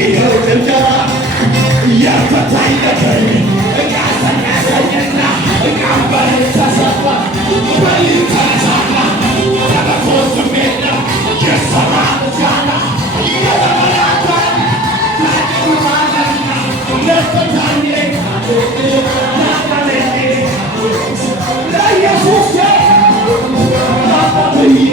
ይኸው ጭብጨባ የፈታኝ ነገር እቃ ሰኛሰኝና ቀንበር ተሰፋ በሊት ተነሳና ተበቶ ስሜት ነው የሰራ ምስጋና የተመላቷን ታድማለና ለፈታኝ ለኢየሱስ ብዬ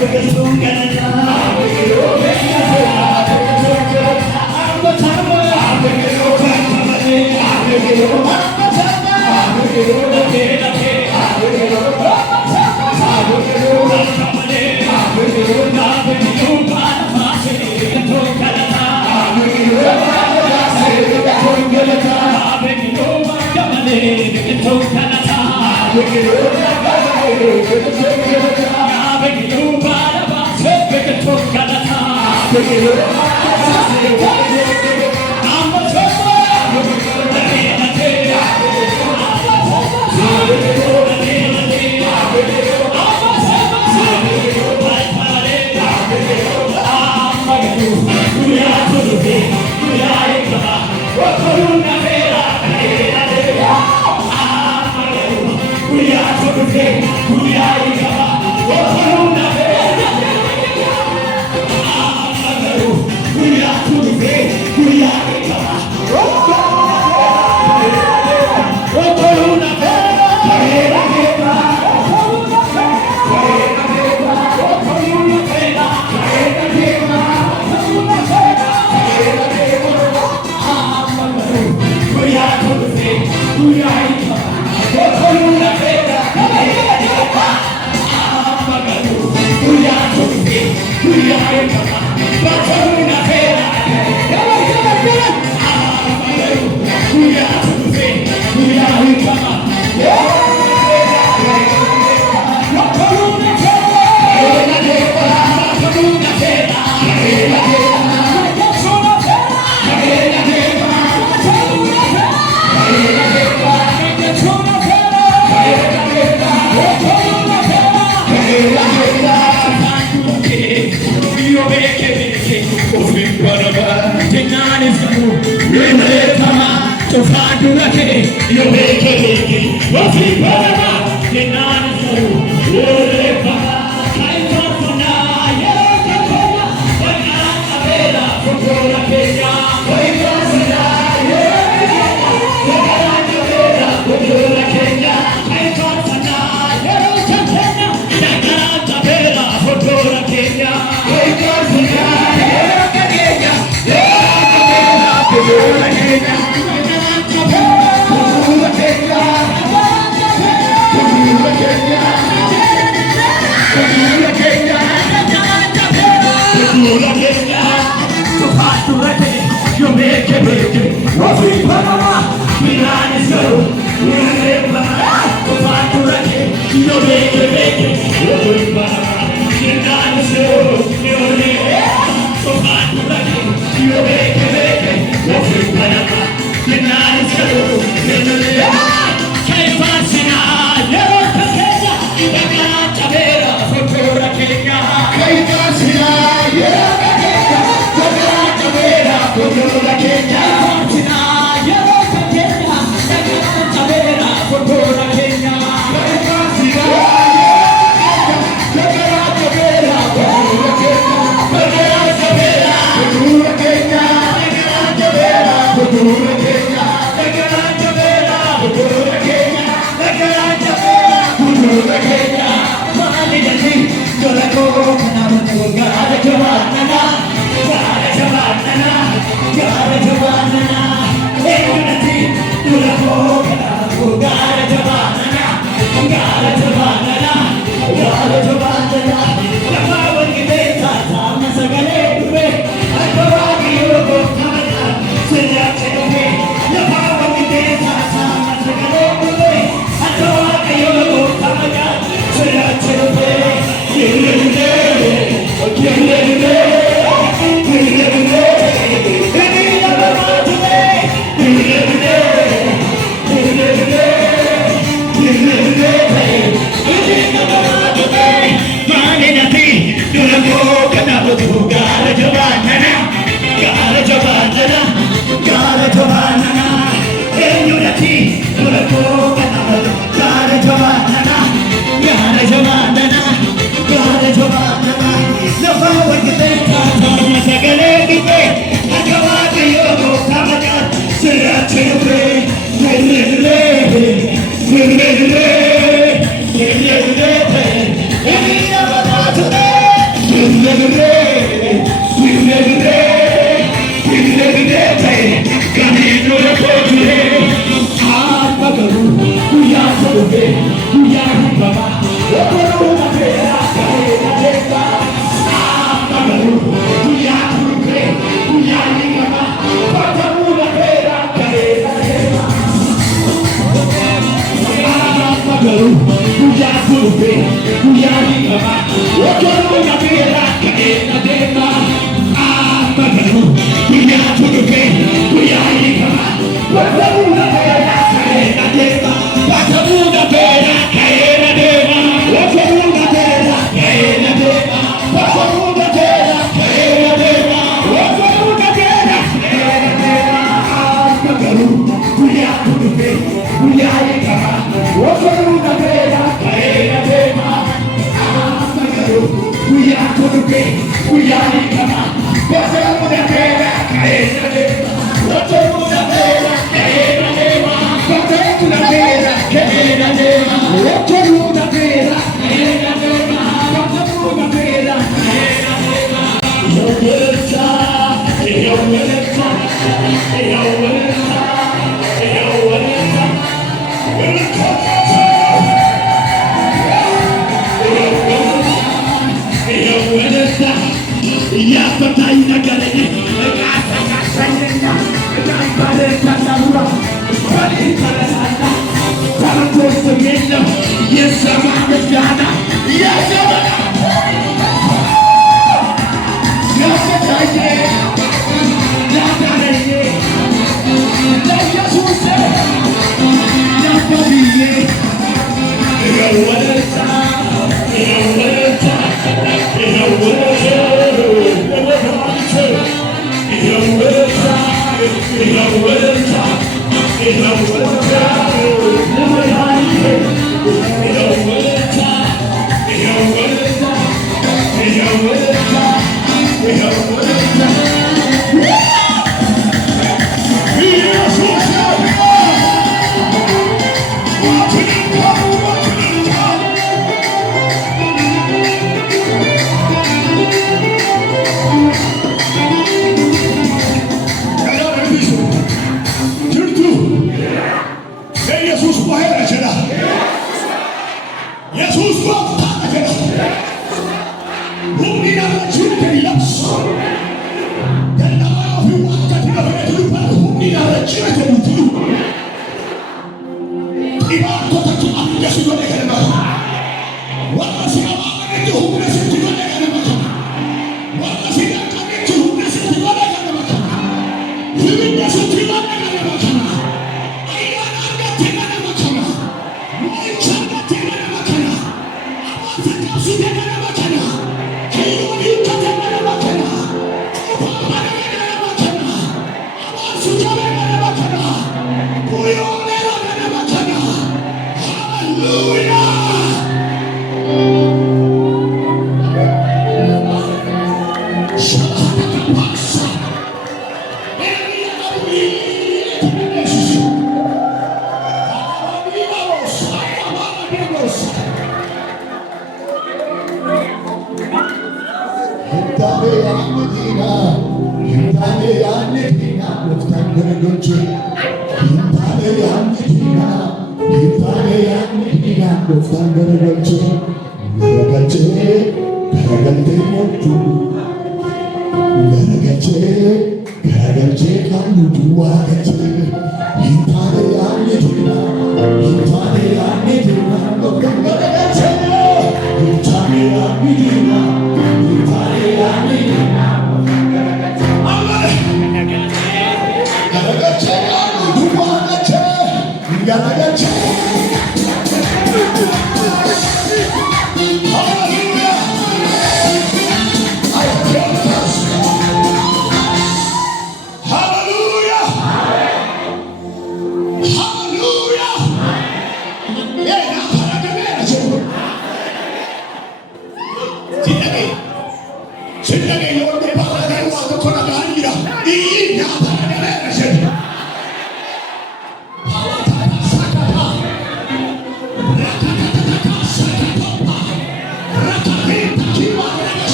Because Go.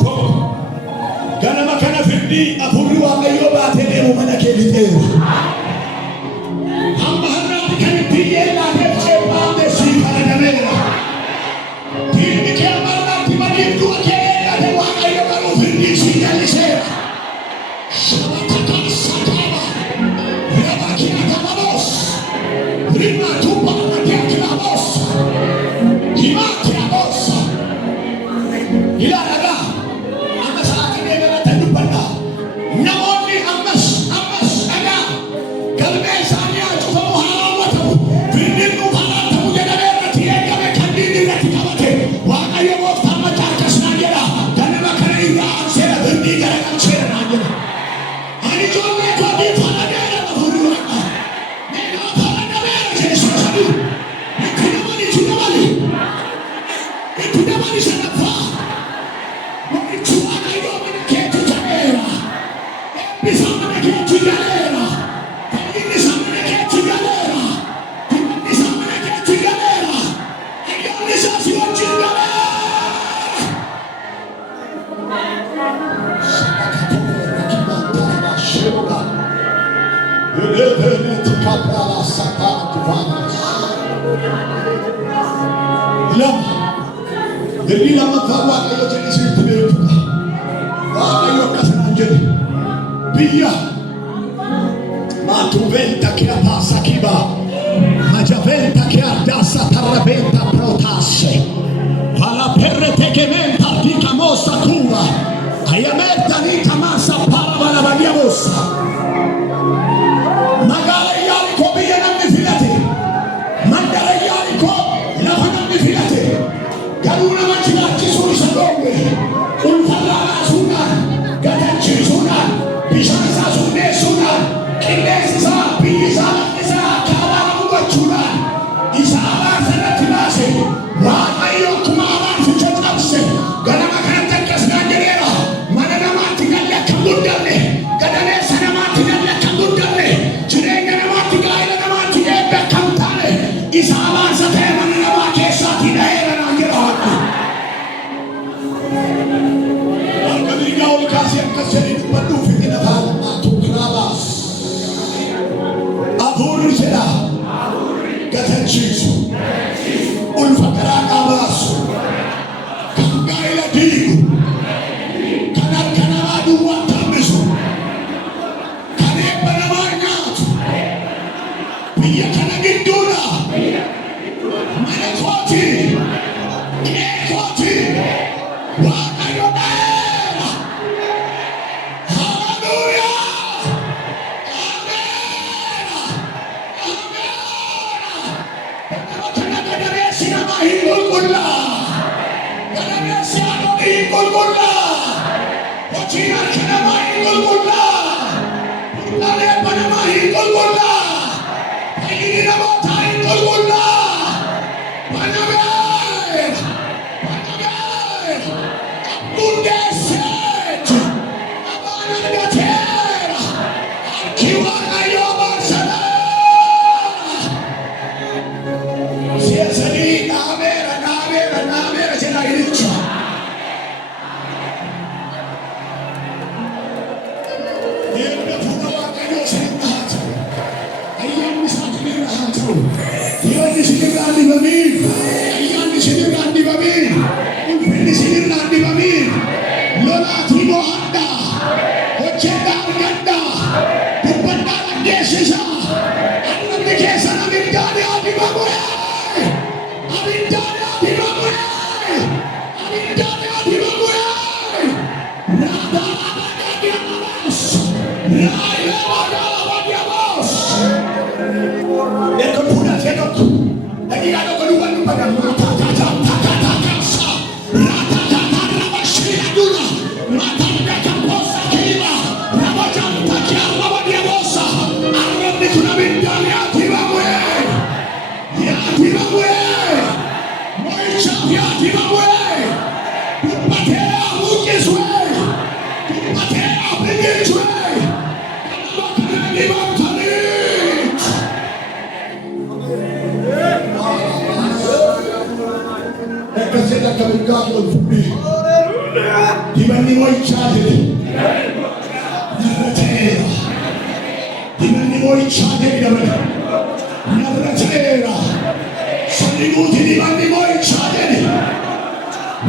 Go. Birni afurri waaqayyo baatee deemu mana kee lixeera. Amma har'aatti kan ittiin yeellaateef ceebbaatee sii faradameera. Diinni kee amma har'aatti madiif du'a kee yeellate waaqayyo garuu firdii sii jalliseera. Shabataka sakaba rebakia tababos rima tuba matia kilabos himatia bos ila daga amma saati deemee tadubbadha namoonni ammas daga galmee isaanii cufamu haawwatamu firdiin nuuf halaatamu jedhamee irratti eegame kan diinni irratti qabate waaqayyo gooftaan mataa akkasnaa jedha ganama kana irraa anseera firdii gara qabseera naan jedha. Jadi lama kawan kalau jadi sini waaqayyo akkasanaan jedhe biyya matuventa che passa kiba majaventa che addassa tarraventa protasse vala perre tekementa di camossa cura ayamerta di camassa paravala vadiamossa magari yali ko biyya namni filate mandara yali ko lafa namni filate garuu nama jiraachisu isa dhoowwe ulfarraa baasuudhaan gadachiisuudhaan bishaan isaa sunneessuudhaan qilleensi isaa biyyi isaa lafti isaa akka abaaramu gochuudhaan isa abaarsa irratti baase waaqayyo akkuma abaarsicha cabse ganama kanatti akkasnaan jedheera mana namaatti galli akka guddanne gadameessa namaatti galli akka guddanne jireenya namaatti gaa'ela namaatti eebbe akka hin taane isa abaarsa ta'e mana namaa keessaatii dha'eera naan jedha waaqa. Kasih kasih padu fikir hal matu kerabas, abur seda, kata Yesus, ulfakara kabas, kangailah diriku, kanar adu waktu besu, kanek penamanya, biar kanak gindura, mana kuati, kuati, wakayo dibanding mo i-challenge narratera dimanni moicciate narratera salluti dimanni moicciate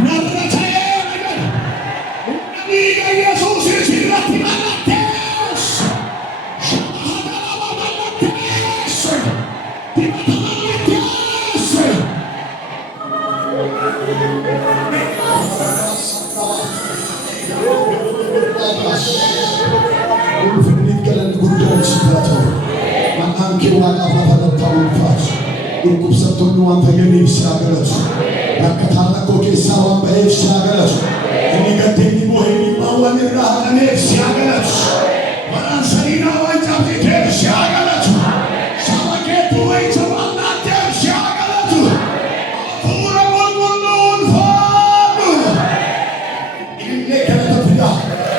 narratera un'amica Gesù si ratti malattes sciamata la malattes ti malattes anche una capa da taunfas un cupsato no anta geli sagalat la katara ko ke sawa be sagalat ini gateni bohemi bawa ni rahane sagalat maran sarina wa jati ke sagalat sawa ke tu ai chawana te sagalat pura bol non fa ini kana ta